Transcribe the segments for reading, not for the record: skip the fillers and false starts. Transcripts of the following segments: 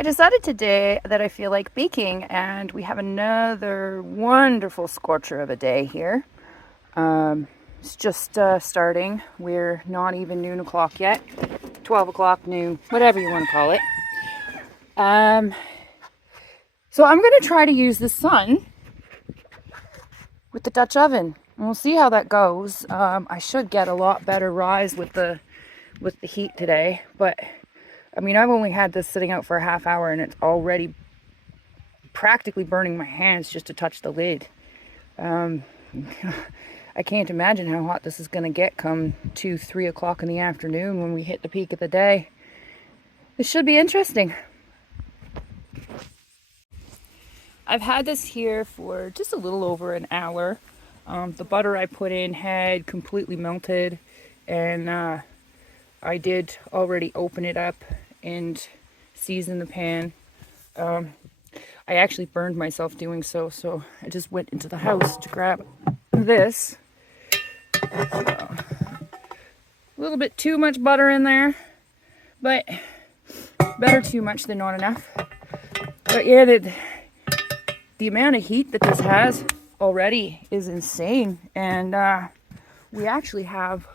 I decided today that I feel like baking, and we have another wonderful scorcher of a day here. It's just starting. We're not even noon o'clock yet. 12 o'clock, noon, whatever you want to call it. Um, so I'm going to try to use the sun with the Dutch oven. And we'll see how that goes. I should get a lot better rise with the heat today, but I mean, I've only had this sitting out for a half hour and it's already practically burning my hands just to touch the lid. I can't imagine how hot this is going to get come 2-3 o'clock in the afternoon when we hit the peak of the day. This should be interesting. I've had this here for just a little over an hour. The butter I put in had completely melted, and I did already open it up and season the pan. I actually burned myself doing so I just went into the house to grab this. A little bit too much butter in there, but better too much than not enough. But yeah, the amount of heat that this has already is insane, and we actually have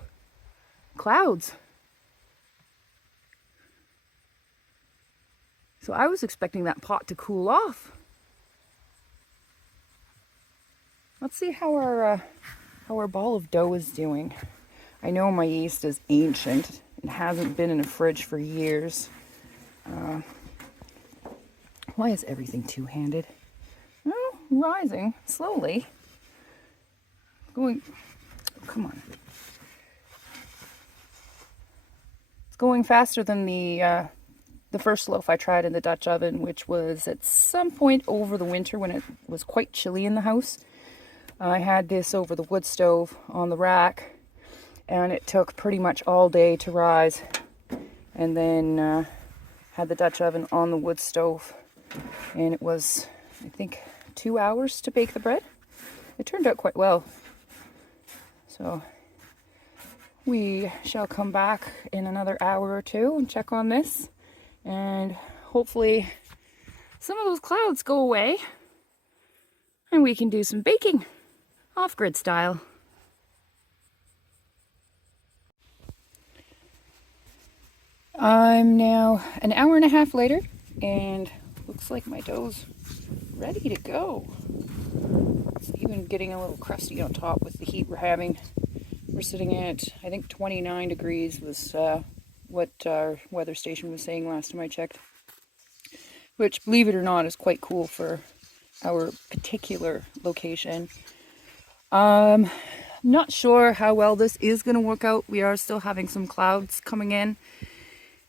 clouds. So I was expecting that pot to cool off. Let's see how our ball of dough is doing. I know my yeast is ancient. It hasn't been in a fridge for years. Why is everything two-handed? Oh, rising slowly. Going, come on. It's going faster than the first loaf I tried in the Dutch oven, which was at some point over the winter when it was quite chilly in the house. I had this over the wood stove on the rack, and it took pretty much all day to rise. And then had the Dutch oven on the wood stove, and it was, I think, 2 hours to bake the bread. It turned out quite well. So we shall come back in another hour or two and check on this, and hopefully some of those clouds go away and we can do some baking off-grid style. I'm now an hour and a half later, and looks like my dough's ready to go. It's even getting a little crusty on top with the heat we're having. We're sitting at, I think, 29 degrees was what our weather station was saying last time I checked. Which, believe it or not, is quite cool for our particular location. Not sure how well this is going to work out. We are still having some clouds coming in.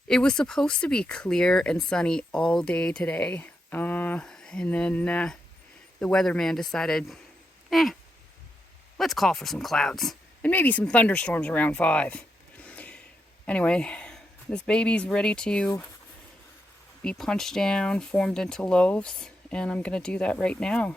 It was supposed to be clear and sunny all day today. And then the weatherman decided, let's call for some clouds. And maybe some thunderstorms around 5. Anyway, this baby's ready to be punched down, formed into loaves. And I'm going to do that right now.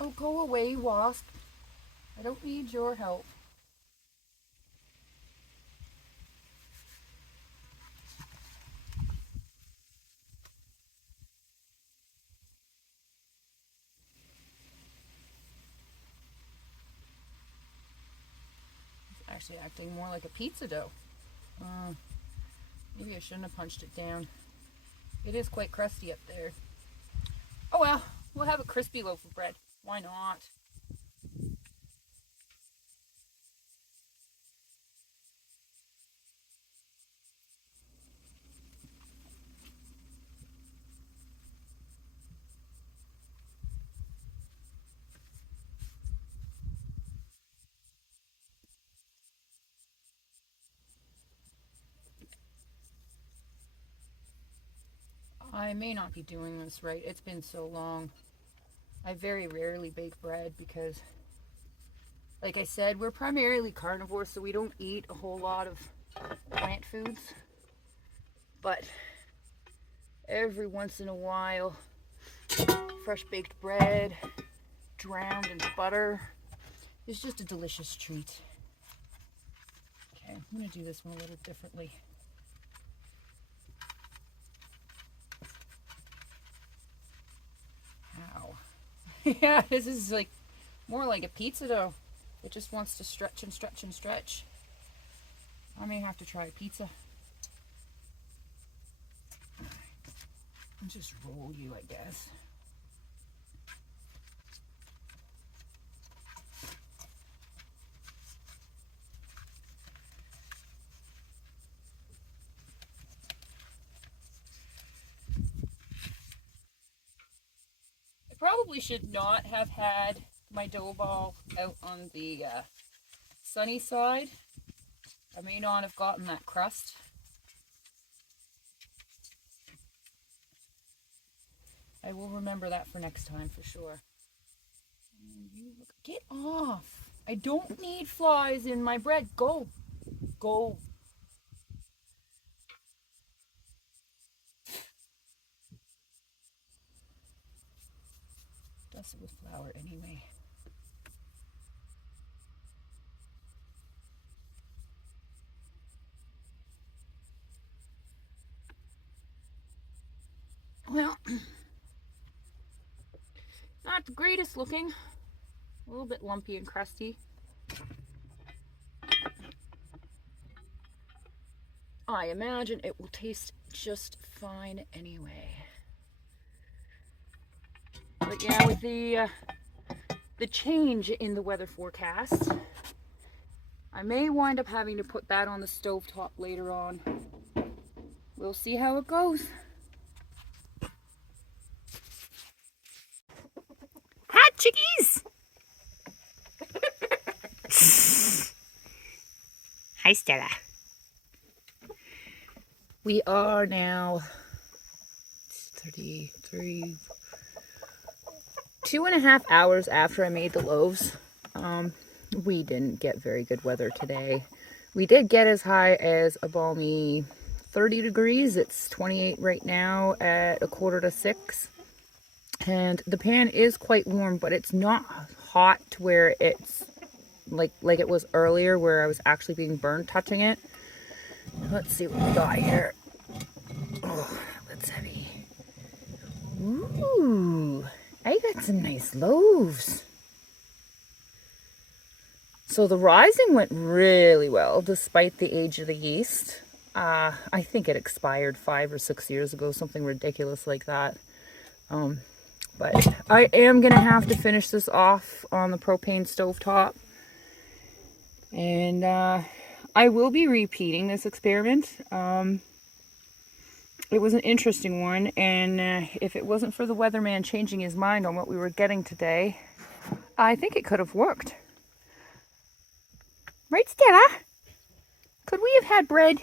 Oh, go away, wasp. I don't need your help. It's actually acting more like a pizza dough. Maybe I shouldn't have punched it down. It is quite crusty up there. Oh well, we'll have a crispy loaf of bread. Why not? I may not be doing this right. It's been so long. I very rarely bake bread because, like I said, we're primarily carnivores, so we don't eat a whole lot of plant foods. But every once in a while, fresh baked bread, drowned in butter, is just a delicious treat. Okay, I'm going to do this one a little differently. Wow. Yeah, this is like more like a pizza dough. It just wants to stretch and stretch and stretch. I may have to try pizza. And just roll you, I guess. I probably should not have had my dough ball out on the sunny side. I may not have gotten that crust. I will remember that for next time for sure. Get off! I don't need flies in my bread. Go! Go! Dust it with flour anyway. Well, not the greatest looking. A little bit lumpy and crusty. I imagine it will taste just fine anyway. But yeah, with the change in the weather forecast, I may wind up having to put that on the stovetop later on. We'll see how it goes. Hi, chickies! Hi, Stella. We are now 33, 2.5 hours after I made the loaves. We didn't get very good weather today. We did get as high as a balmy 30 degrees. It's 28 right now at 5:45. And the pan is quite warm, but it's not hot to where it's like it was earlier where I was actually being burned touching it. Let's see what we got here. Oh, that's heavy. Ooh, I got some nice loaves. So the rising went really well despite the age of the yeast. I think it expired 5 or 6 years ago, something ridiculous like that. But I am going to have to finish this off on the propane stovetop. And I will be repeating this experiment. It was an interesting one, and if it wasn't for the weatherman changing his mind on what we were getting today, I think it could have worked. Right, Stella? Could we have had bread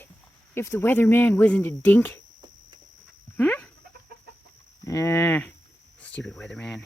if the weatherman wasn't a dink? Stupid weatherman.